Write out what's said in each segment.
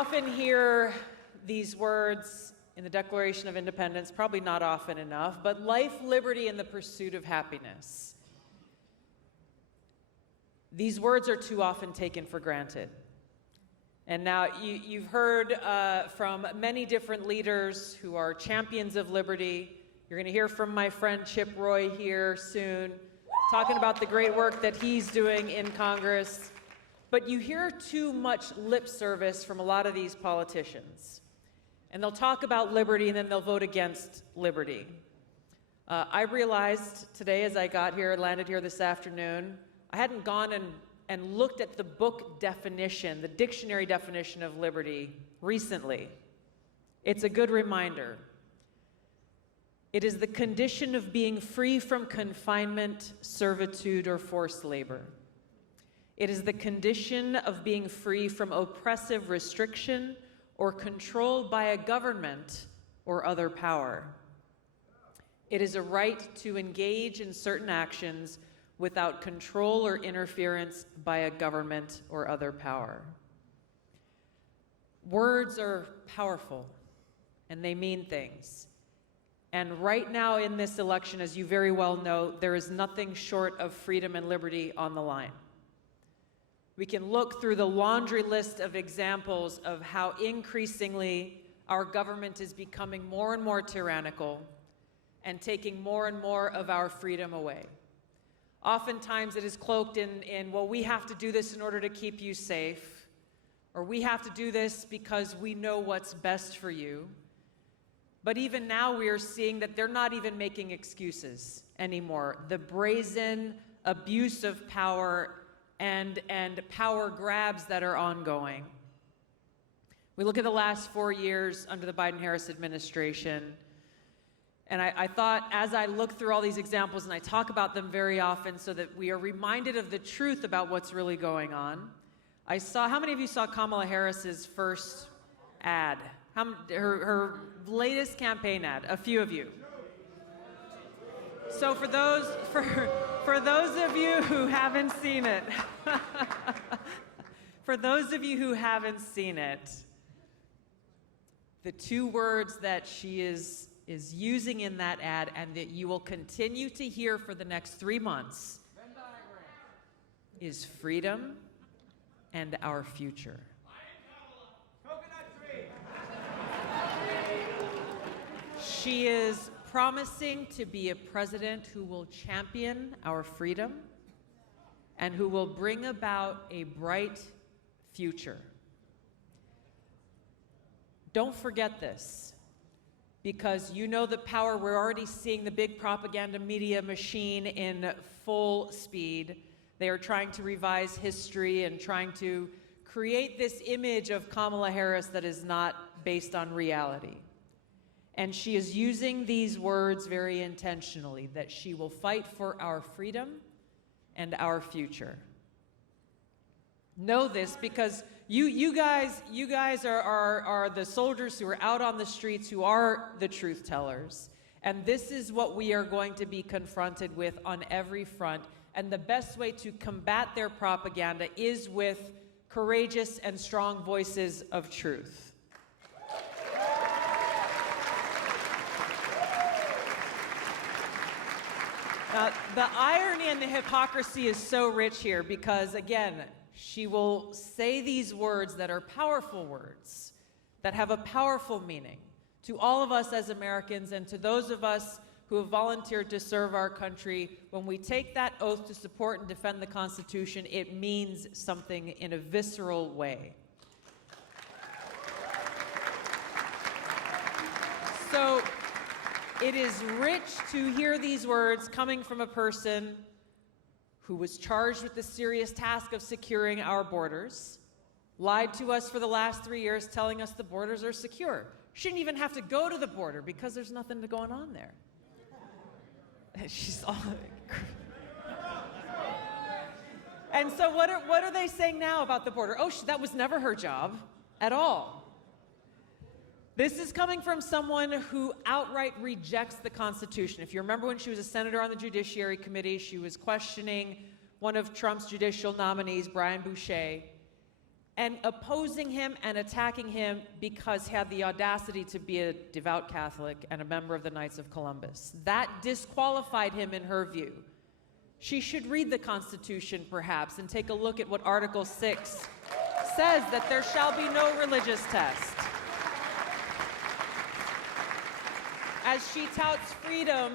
often hear these words in the Declaration of Independence, probably not often enough, but life, liberty, and the pursuit of happiness. These words are too often taken for granted. And now you've heard from many different leaders who are champions of liberty. You're going to hear from my friend Chip Roy here soon, talking about the great work that he's doing in Congress. But you hear too much lip service from a lot of these politicians. And they'll talk about liberty and then they'll vote against liberty. I realized today as I got here, landed here this afternoon, I hadn't gone and looked at the book definition, the dictionary definition of liberty recently. It's a good reminder. It is the condition of being free from confinement, servitude, or forced labor. It is the condition of being free from oppressive restriction or control by a government or other power. It is a right to engage in certain actions without control or interference by a government or other power. Words are powerful, and they mean things. And right now in this election, as you very well know, there is nothing short of freedom and liberty on the line. We can look through the laundry list of examples of how increasingly our government is becoming more and more tyrannical and taking more and more of our freedom away. Oftentimes it is cloaked in, well, we have to do this in order to keep you safe, or we have to do this because we know what's best for you. But even now we are seeing that they're not even making excuses anymore. The brazen abuse of power and power grabs that are ongoing. We look at the last 4 years under the Biden-Harris administration, and I thought as I look through all these examples, and I talk about them very often so that we are reminded of the truth about what's really going on. How many of you saw Kamala Harris's first ad? Her latest campaign ad? A few of you. So for those of you who haven't seen it, the two words that she is using in that ad and that you will continue to hear for the next 3 months is freedom and our future. She is promising to be a president who will champion our freedom and who will bring about a bright future. Don't forget this, because you know the power. We're already seeing the big propaganda media machine in full speed. They are trying to revise history and trying to create this image of Kamala Harris that is not based on reality. And she is using these words very intentionally, that she will fight for our freedom and our future. Know this, because you guys are the soldiers who are out on the streets, who are the truth tellers. And this is what we are going to be confronted with on every front. And the best way to combat their propaganda is with courageous and strong voices of truth. The irony and the hypocrisy is so rich here because, again, she will say these words that are powerful words, that have a powerful meaning to all of us as Americans and to those of us who have volunteered to serve our country. When we take that oath to support and defend the Constitution, it means something in a visceral way. So it is rich to hear these words coming from a person who was charged with the serious task of securing our borders, lied to us for the last 3 years telling us the borders are secure. Shouldn't even have to go to the border because there's nothing going on there. She's all... And so what are they saying now about the border? Oh, that was never her job at all. This is coming from someone who outright rejects the Constitution. If you remember when she was a senator on the Judiciary Committee, she was questioning one of Trump's judicial nominees, Brian Boucher, and opposing him and attacking him because he had the audacity to be a devout Catholic and a member of the Knights of Columbus. That disqualified him in her view. She should read the Constitution, perhaps, and take a look at what Article 6 says, that there shall be no religious test. As she touts freedom,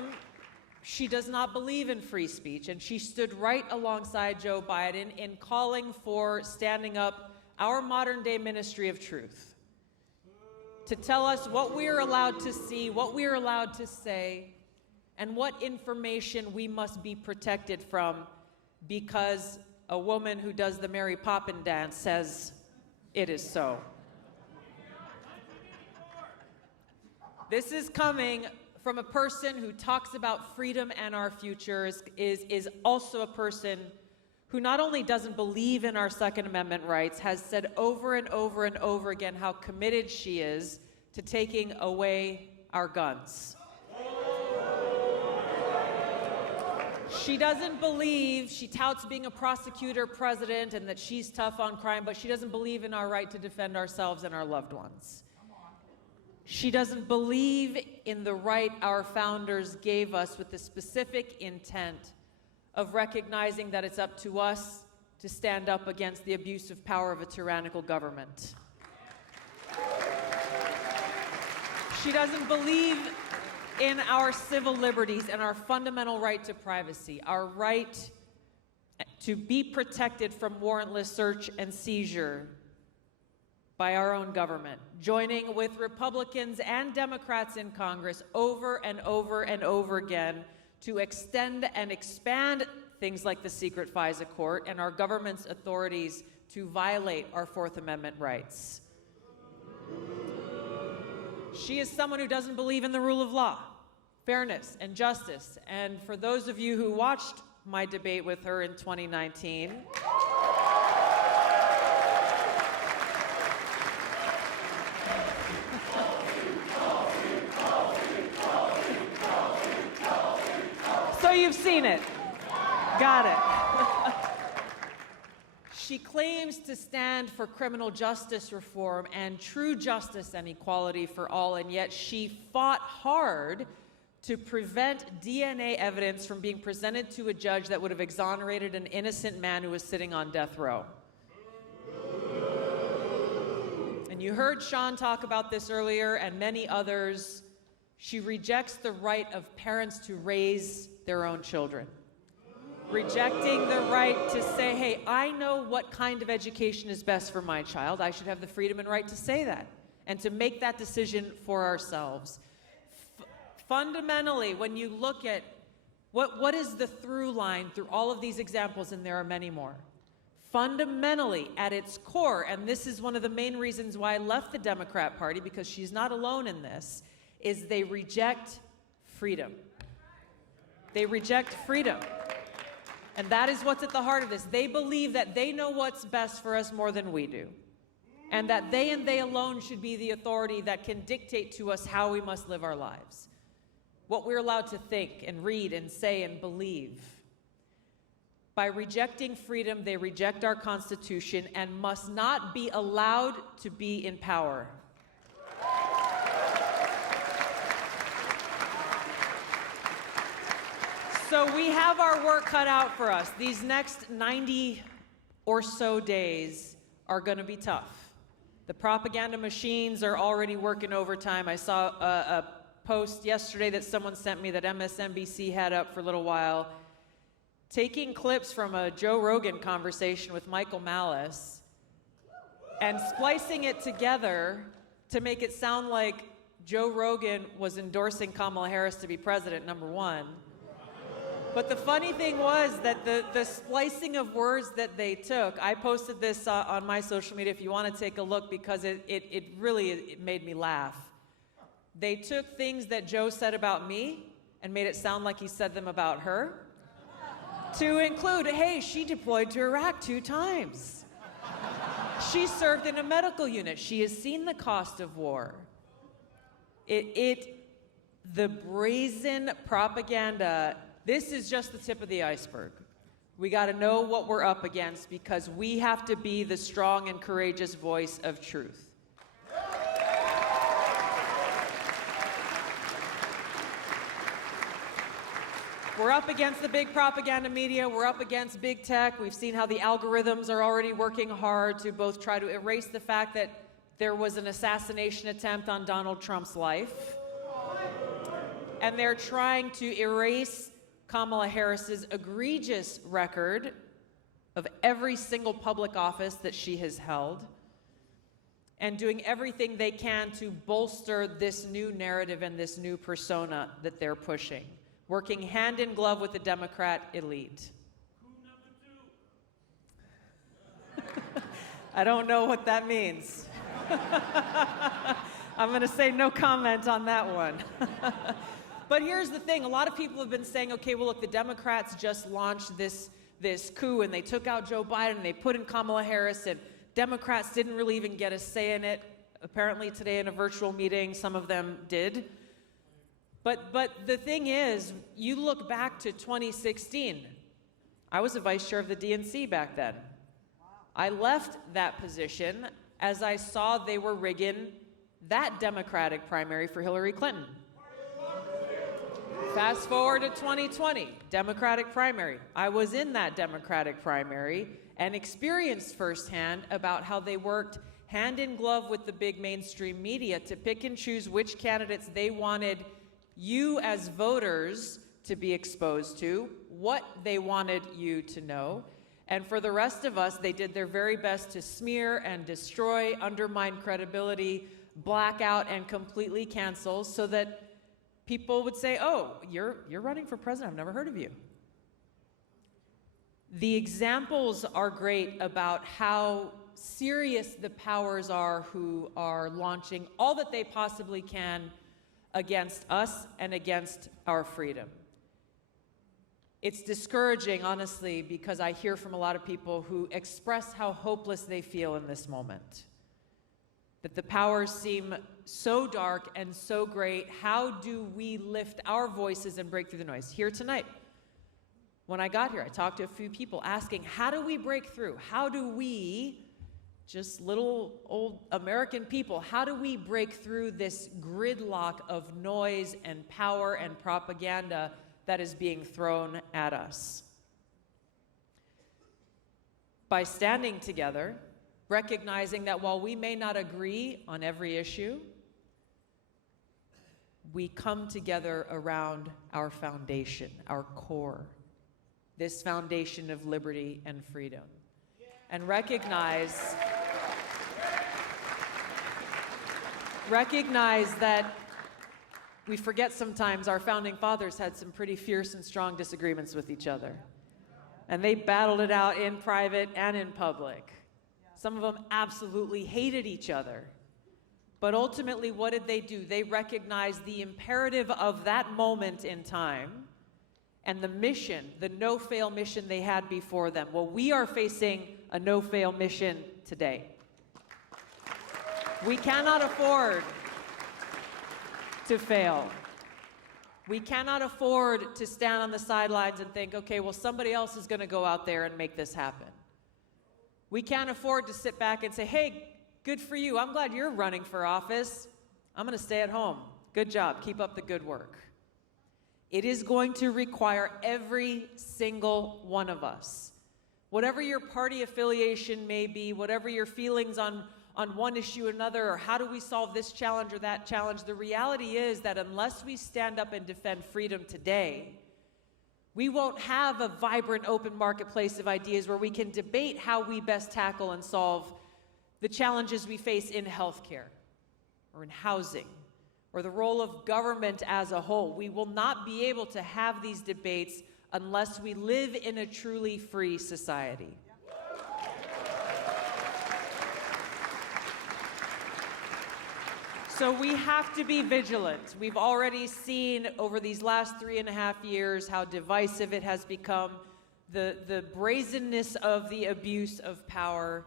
she does not believe in free speech, and she stood right alongside Joe Biden in calling for standing up our modern-day Ministry of Truth to tell us what we are allowed to see, what we are allowed to say, and what information we must be protected from because a woman who does the Mary Poppins dance says it is so. This is coming from a person who talks about freedom and our futures, is also a person who not only doesn't believe in our Second Amendment rights, has said over and over and over again how committed she is to taking away our guns. She doesn't believe, she touts being a prosecutor president and that she's tough on crime, but she doesn't believe in our right to defend ourselves and our loved ones. She doesn't believe in the right our founders gave us with the specific intent of recognizing that it's up to us to stand up against the abuse of power of a tyrannical government. She doesn't believe in our civil liberties and our fundamental right to privacy, our right to be protected from warrantless search and seizure by our own government, joining with Republicans and Democrats in Congress over and over and over again to extend and expand things like the secret FISA court and our government's authorities to violate our Fourth Amendment rights. She is someone who doesn't believe in the rule of law, fairness, and justice. And for those of you who watched my debate with her in 2019, so you've seen it. Got it. She claims to stand for criminal justice reform and true justice and equality for all, and yet she fought hard to prevent DNA evidence from being presented to a judge that would have exonerated an innocent man who was sitting on death row. And you heard Sean talk about this earlier, and many others. She rejects the right of parents to raise their own children. Rejecting the right to say, hey, I know what kind of education is best for my child. I should have the freedom and right to say that and to make that decision for ourselves. Fundamentally, when you look at what is the through line through all of these examples, and there are many more, fundamentally at its core, and this is one of the main reasons why I left the Democrat Party, because she's not alone in this, is they reject freedom. They reject freedom. And that is what's at the heart of this. They believe that they know what's best for us more than we do, and that they and they alone should be the authority that can dictate to us how we must live our lives, what we're allowed to think and read and say and believe. By rejecting freedom, they reject our Constitution and must not be allowed to be in power. So we have our work cut out for us. These next 90 or so days are going to be tough. The propaganda machines are already working overtime. I saw a post yesterday that someone sent me that MSNBC had up for a little while, taking clips from a Joe Rogan conversation with Michael Malice and splicing it together to make it sound like Joe Rogan was endorsing Kamala Harris to be president, number one. But the funny thing was that the splicing of words that they took, I posted this on my social media if you want to take a look, because it really made me laugh. They took things that Joe said about me and made it sound like he said them about her, to include, hey, she deployed to Iraq 2 times. She served in a medical unit. She has seen the cost of war. The brazen propaganda. This is just the tip of the iceberg. We got to know what we're up against because we have to be the strong and courageous voice of truth. We're up against the big propaganda media. We're up against big tech. We've seen how the algorithms are already working hard to both try to erase the fact that there was an assassination attempt on Donald Trump's life. And they're trying to erase Kamala Harris's egregious record of every single public office that she has held, and doing everything they can to bolster this new narrative and this new persona that they're pushing, working hand in glove with the Democrat elite. I don't know what that means. I'm going to say no comment on that one. But here's the thing. A lot of people have been saying, okay, well, look, the Democrats just launched this coup, and they took out Joe Biden, and they put in Kamala Harris, and Democrats didn't really even get a say in it. Apparently today in a virtual meeting, some of them did. But the thing is, you look back to 2016. I was a vice chair of the DNC back then. I left that position as I saw they were rigging that Democratic primary for Hillary Clinton. Fast forward to 2020, Democratic primary. I was in that Democratic primary and experienced firsthand about how they worked hand in glove with the big mainstream media to pick and choose which candidates they wanted you as voters to be exposed to, what they wanted you to know. And for the rest of us, they did their very best to smear and destroy, undermine credibility, black out, and completely cancel so that people would say, oh, you're running for president. I've never heard of you. The examples are great about how serious the powers are who are launching all that they possibly can against us and against our freedom. It's discouraging, honestly, because I hear from a lot of people who express how hopeless they feel in this moment. That the powers seem so dark and so great. How do we lift our voices and break through the noise? Here tonight, when I got here, I talked to a few people asking, how do we break through? How do we, just little old American people, how do we break through this gridlock of noise and power and propaganda that is being thrown at us? By standing together, recognizing that while we may not agree on every issue, we come together around our foundation, our core, this foundation of liberty and freedom, and recognize that we forget sometimes our founding fathers had some pretty fierce and strong disagreements with each other, and they battled it out in private and in public. Some of them absolutely hated each other. But ultimately, what did they do? They recognized the imperative of that moment in time and the mission, the no-fail mission they had before them. Well, we are facing a no-fail mission today. We cannot afford to fail. We cannot afford to stand on the sidelines and think, okay, well, somebody else is going to go out there and make this happen. We can't afford to sit back and say, hey, good for you. I'm glad you're running for office. I'm going to stay at home. Good job. Keep up the good work. It is going to require every single one of us, whatever your party affiliation may be, whatever your feelings on one issue or another, or how do we solve this challenge or that challenge, the reality is that unless we stand up and defend freedom today, we won't have a vibrant open marketplace of ideas where we can debate how we best tackle and solve the challenges we face in healthcare or in housing or the role of government as a whole. We will not be able to have these debates unless we live in a truly free society. So we have to be vigilant. We've already seen over these last 3.5 years how divisive it has become, the brazenness of the abuse of power.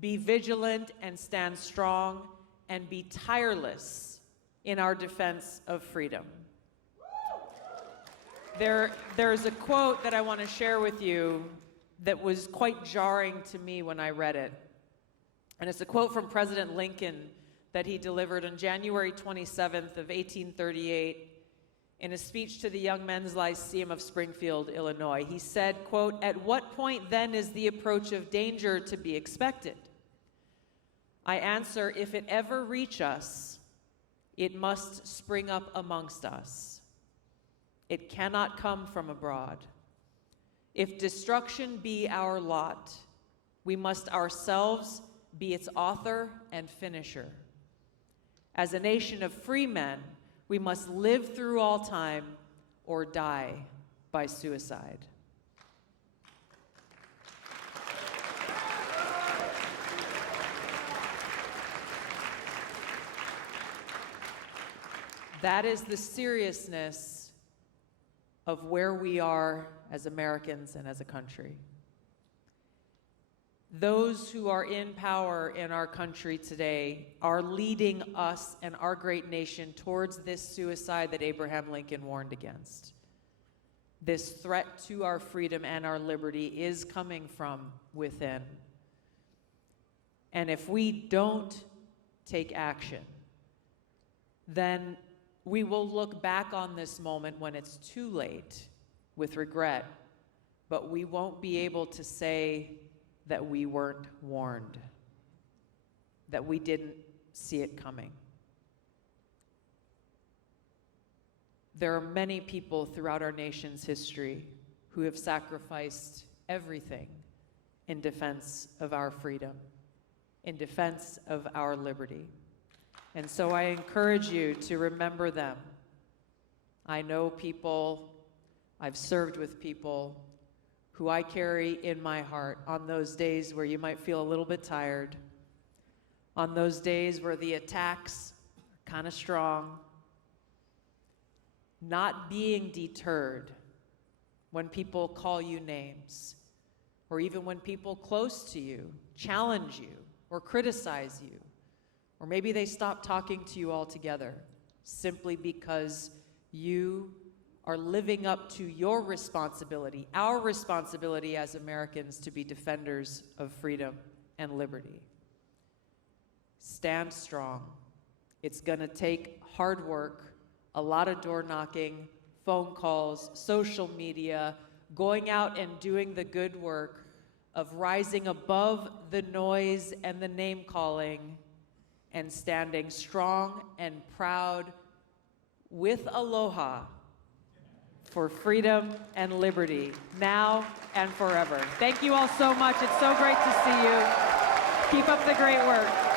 Be vigilant and stand strong and be tireless in our defense of freedom. There's a quote that I want to share with you that was quite jarring to me when I read it. And it's a quote from President Lincoln that he delivered on January 27th of 1838 in a speech to the Young Men's Lyceum of Springfield, Illinois. He said, quote, "At what point then is the approach of danger to be expected? I answer, if it ever reach us, it must spring up amongst us. It cannot come from abroad. If destruction be our lot, we must ourselves be its author and finisher. As a nation of free men, we must live through all time or die by suicide." That is the seriousness of where we are as Americans and as a country. Those who are in power in our country today are leading us and our great nation towards this suicide that Abraham Lincoln warned against. This threat to our freedom and our liberty is coming from within. And if we don't take action, then we will look back on this moment when it's too late with regret, but we won't be able to say that we weren't warned, that we didn't see it coming. There are many people throughout our nation's history who have sacrificed everything in defense of our freedom, in defense of our liberty. And so I encourage you to remember them. I know people, I've served with people who I carry in my heart on those days where you might feel a little bit tired, on those days where the attacks are kind of strong, not being deterred when people call you names, or even when people close to you challenge you or criticize you, or maybe they stop talking to you altogether simply because you are living up to your responsibility, our responsibility as Americans to be defenders of freedom and liberty. Stand strong. It's going to take hard work, a lot of door knocking, phone calls, social media, going out and doing the good work of rising above the noise and the name calling and standing strong and proud with aloha for freedom and liberty, now and forever. Thank you all so much. It's so great to see you. Keep up the great work.